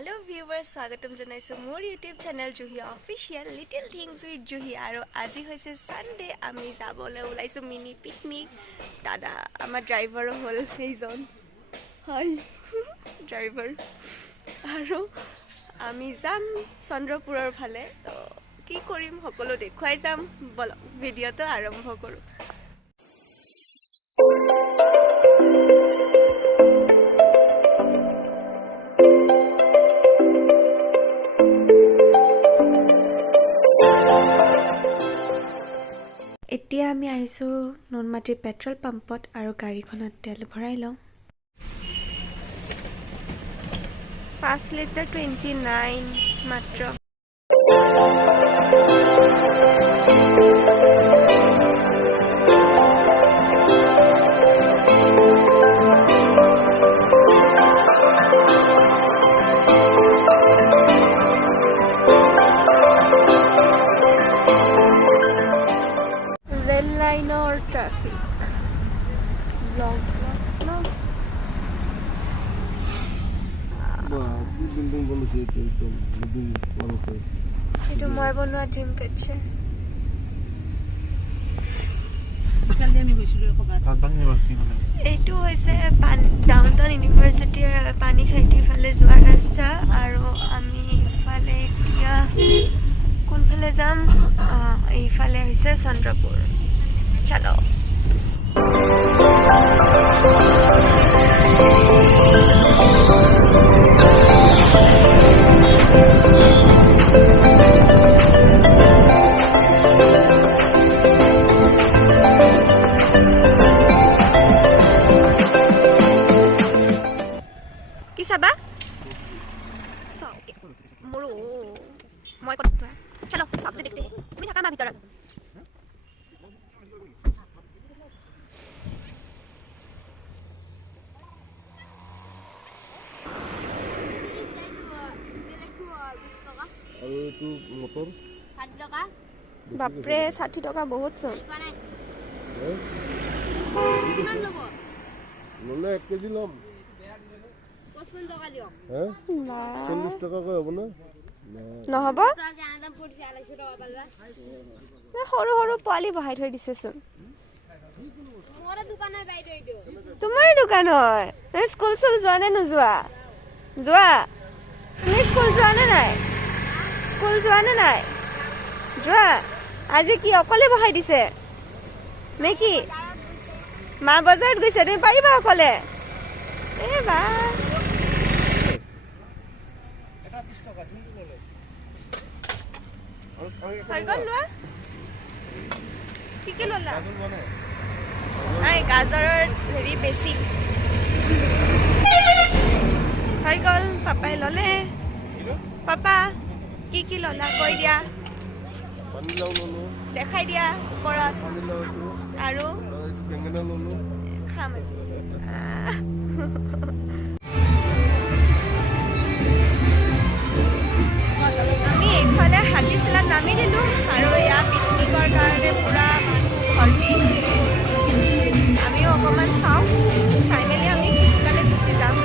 Hello viewers, স্বাগতম জনাইছো মোৰ YouTube channel Juhi Official Little Things with Juhi আৰু আজি হৈছে সানডে আমি যাবলৈ ওলাইছো মিনি পিকনিক দাদা আমাৰ ড্ৰাইভাৰ হল সেইজন হাই ড্ৰাইভাৰ আৰু আমি যাম চন্দ্ৰপুৰৰ ফালে তো কি কৰিম সকলো দেখুৱাই যাম বল ভিডিঅটো আৰম্ভ কৰো এতিয়া আমি আইছো ননমাটি পেট্ৰল পাম্পত আৰু গাড়ীখনত তেল ভৰাই লওঁ 5 লিটাৰ 29 মাত্ৰ traffic long no building বলছে তো বিল্ডিং বলছে এটা মই বনোৱা ড্রিম কাটছে কালি আমি গৈছিলো কবাত পানী বাকি মানে এইটো হৈছে ডাউনটাউন ইউনিভাৰ্চিটিৰ পানী খাইটি ফালে যোৱা ৰাস্তা আৰু আমি ফালে এতিয়া কোনফালে যাম এইফালে হৈছে চন্দ্ৰপুৰ चलो কি চাবা মোৰো মই কত চলো সবজি দেখতে তুমি থাকা না ভিতৰত আৰু এটো মোটৰ 60 টকা বাপৰে 60 টকা বহুত চোন কিমান লব ললে 1 কেজি লম 55 টকা দিও হে 40 টকা কয় হ'ব না নহব তাকে আদাম পড়ছে 250 টকা পালা না সৰু সৰু পোৱালি বহাই থৈ দিছে চোন মোৰ দোকানৰ বাইটো এইটো তোমাৰ দোকান হয় তুমি স্কুল যোৱা নে নোযোৱা যোৱা তুমি স্কুল যোৱা নে নাই স্কুল যোৱা নে নাই যোৱা আজি কি অকলে বহাই দিছে নেকি মা বজাৰত গৈছে তুমি পাৰিবা অকলে এ বা এটা 30 টকা তুমি বলে হৈ গ'ল লোৱা কি ললা গাজৰ বনে নাই গাজৰৰ হেৰি বেছি হৈ গ'ল পাপাই ললে পাপা কি ললা কৈ দিয়া পানী লাও ললো দেখাই দিয়া ওপৰত পানী লাও আৰু বেঙেনা ললো খাম আজি আমি এইফালে হাতীচিলাত নামি দিলোঁ আৰু ইয়াত পিকনিকৰ কাৰণে পুৰা মানুহ ভৰ্তি আমিও অকণমান চাওঁ চাই মেলি আমি সোনকালে গুচি যাম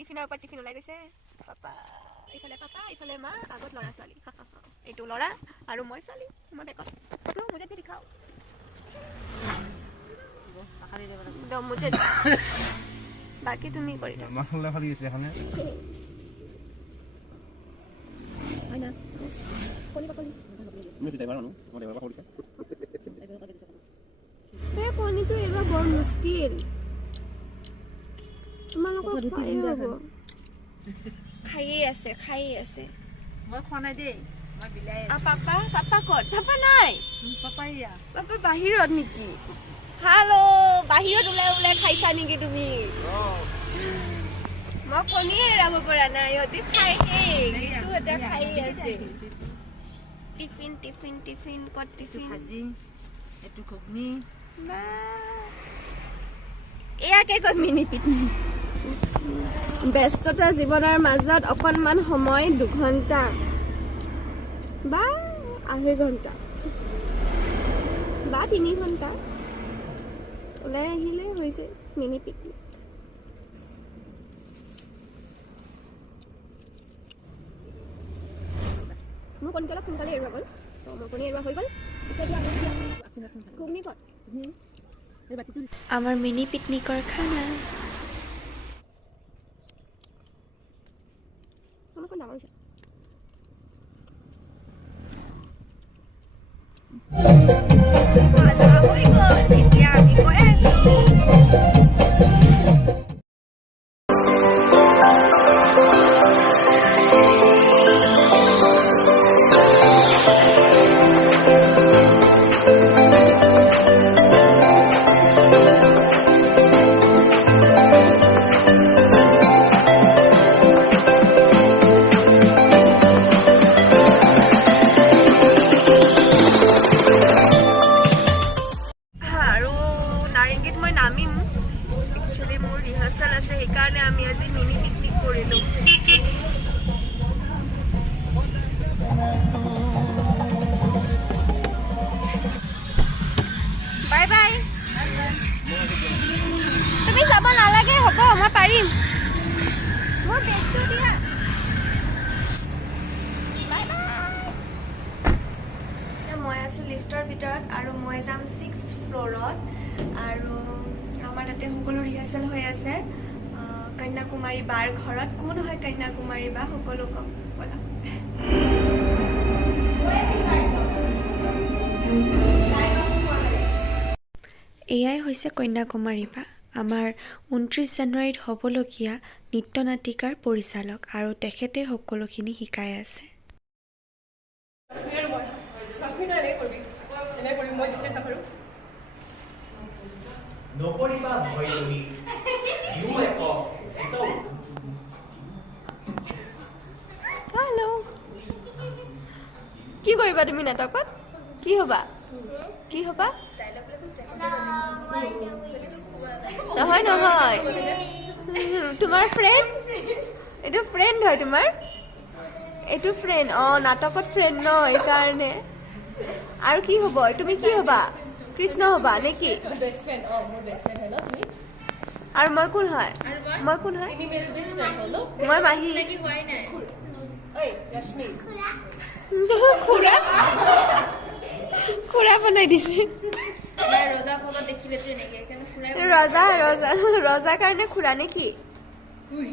টিফিনৰ ওপৰত টিফিন ওলাই গৈছে পাপা ইফালে মা আগত ল'ৰা ছোৱালী এইটো ল'ৰা আৰু মই ছোৱালী মই বেকত তো মুজে भी दिखाओ दो मुझे बाकी তুমি কৰি দাও মছলা খালি আছে এখানে হয় না কোনি মই ড্ৰাইভাৰ আনো মই ড্ৰাইভাৰ কৰিছে এ কোনিটো এবা বৰ মুশকিল তোমালোকৰ খাই হ'ব খাইয়ে আছে মই খনাই দেই মই বিলাই পাপা ক'ত পাপা নাই পাপাইয়া পাপা বাহিৰত নেকি हेलो बाहिरत उलाय उलाय खाइस এৰাইছা নেকি তুমি মই কণীয়ে এৰাব পৰা নাই ইহঁতে খাই সেইটো এটা খাই আছে টিফিন টিফিন টিফিন ক'ত টিফিন ভাজিম এইটো ঘুগনি এয়াকে কয় মিনি পিকনিক ব্যস্ততা জীৱনৰ মাজত অকণমান সময় 2 ঘণ্টা বা 2.5 ঘণ্টা বা 3 ঘণ্টা ওলাই আহিলে হৈছে মিনি পিকনিক মোৰ কণী অলপ সোনকালে এৰুৱা গ'ল মোৰ কণী এৰুৱা হৈ গ'ল ঘুগনি ক'ত আমাৰ মিনি পিকনিকৰ খানা এতিয়া আমি গৈ আছো সেইকাৰণে আমি আজি মিনি পিকনিক কৰিলোঁ বাই বাই তুমি যাব নালাগে হ'ব মই পাৰিম মোৰ বেগটো দিয়া বাই বাই মই আছোঁ লিফ্টৰ ভিতৰত আৰু মই যাম 6th ফ্ল'ৰত আৰু আমাৰ তাতে সকলো ৰিহাৰ্চেল হৈ আছে কন্যাকুমাৰী বাৰ ঘৰত কোন হয় কন্যাকুমাৰী বা সকলো কম বলা এয়াই হৈছে কন্যাকুমাৰী বা আমাৰ 29 জানুৱাৰীত হ'বলগীয়া নৃত্য নাটিকাৰ পৰিচালক আৰু তেখেতে সকলোখিনি শিকাই আছে নকৰিবা ভয় তুমি ইউ এক সিটো হেল্ল' কি কৰিবা তুমি নাটকত কি হ'বা কি হ'বা নহয় নহয় তোমাৰ ফ্ৰেণ্ড এইটো ফ্ৰেণ্ড হয় তোমাৰ এইটো ফ্ৰেণ্ড নাটকত ফ্ৰেণ্ড ন এইকাৰণে আৰু কি হ'ব তুমি কি হ'বা কৃষ্ণ হ'বা নেকি বেষ্ট ফ্ৰেণ্ড মোৰ বেষ্ট ফ্ৰেণ্ড হয় ন তুমি আৰু মই কোন হয় তুমি মেৰি বেষ্ট ফ্ৰেণ্ড হয় ন মই মাহী কি হোৱাই নাই ঐ ৰশ্মি খুৰা বনাই দিছে নাই ৰজা ভগত দেখিলে তেনেকে সেইকাৰণে ফুৰাই ৰজাৰ কাৰণে খুৰা নেকি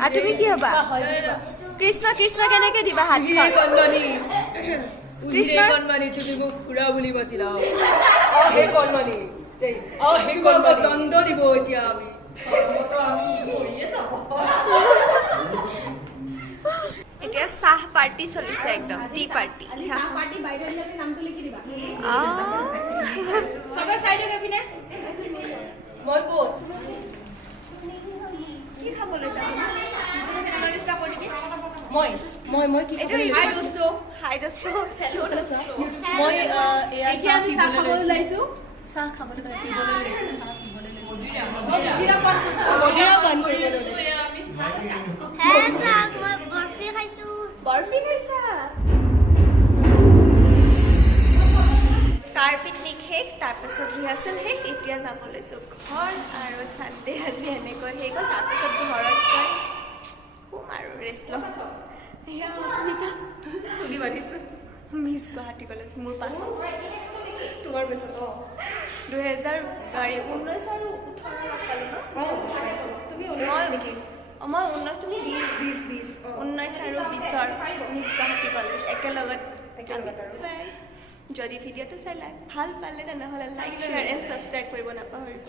আৰু তুমি কি হ'বা কৃষ্ণ কৃষ্ণ কেনেকে দিবা হাতখন কণমানি কৃষ্ণ কণমানি তুমি মোক খুৰা বুলি মাতিলা হে কণমানি হে দণ্ড দিব এতিয়া আমি এতিয়া চাহ পাৰ্টি চলিছে একদম টি পাৰ্টি মই ক'ত কি খাবলৈ যাম মই কি মই এয়া চাহ খাবলৈ লৈছো চাহ খাবলৈ পিবলৈ লৈছো চাহ পিবলৈ লৈছো মদিৰা পান কৰিবলৈ লৈছো বৰফি খাইছা কাৰ পিকনিক শেষ তাৰপাছত ৰিহাৰ্চেল শেষ এতিয়া যাব লৈছোঁ ঘৰ আৰু চানডে আজি এনেকৈ শেষ হ'ল তাৰপাছত ঘৰত গৈ শুম আৰু ৰেষ্ট ল'ম এয়া অস্মিতা চুলি বান্ধিছোঁ মিছ গুৱাহাটী কলেজ মোৰ পাছত তোমাৰ পিছত 2019 আৰু 18 নাপালোঁ ন তুমি ওলাইছা নেকি মই 19 তুমি 20 আৰু 20ৰ মিছ গুৱাহাটী কলেজ একেলগত যদি ভিডিঅ'টো চাই ভাল পালে তেনেহ'লে লাইক শ্বেয়াৰ এণ্ড ছাবস্ক্ৰাইব কৰিব নাপাহৰিব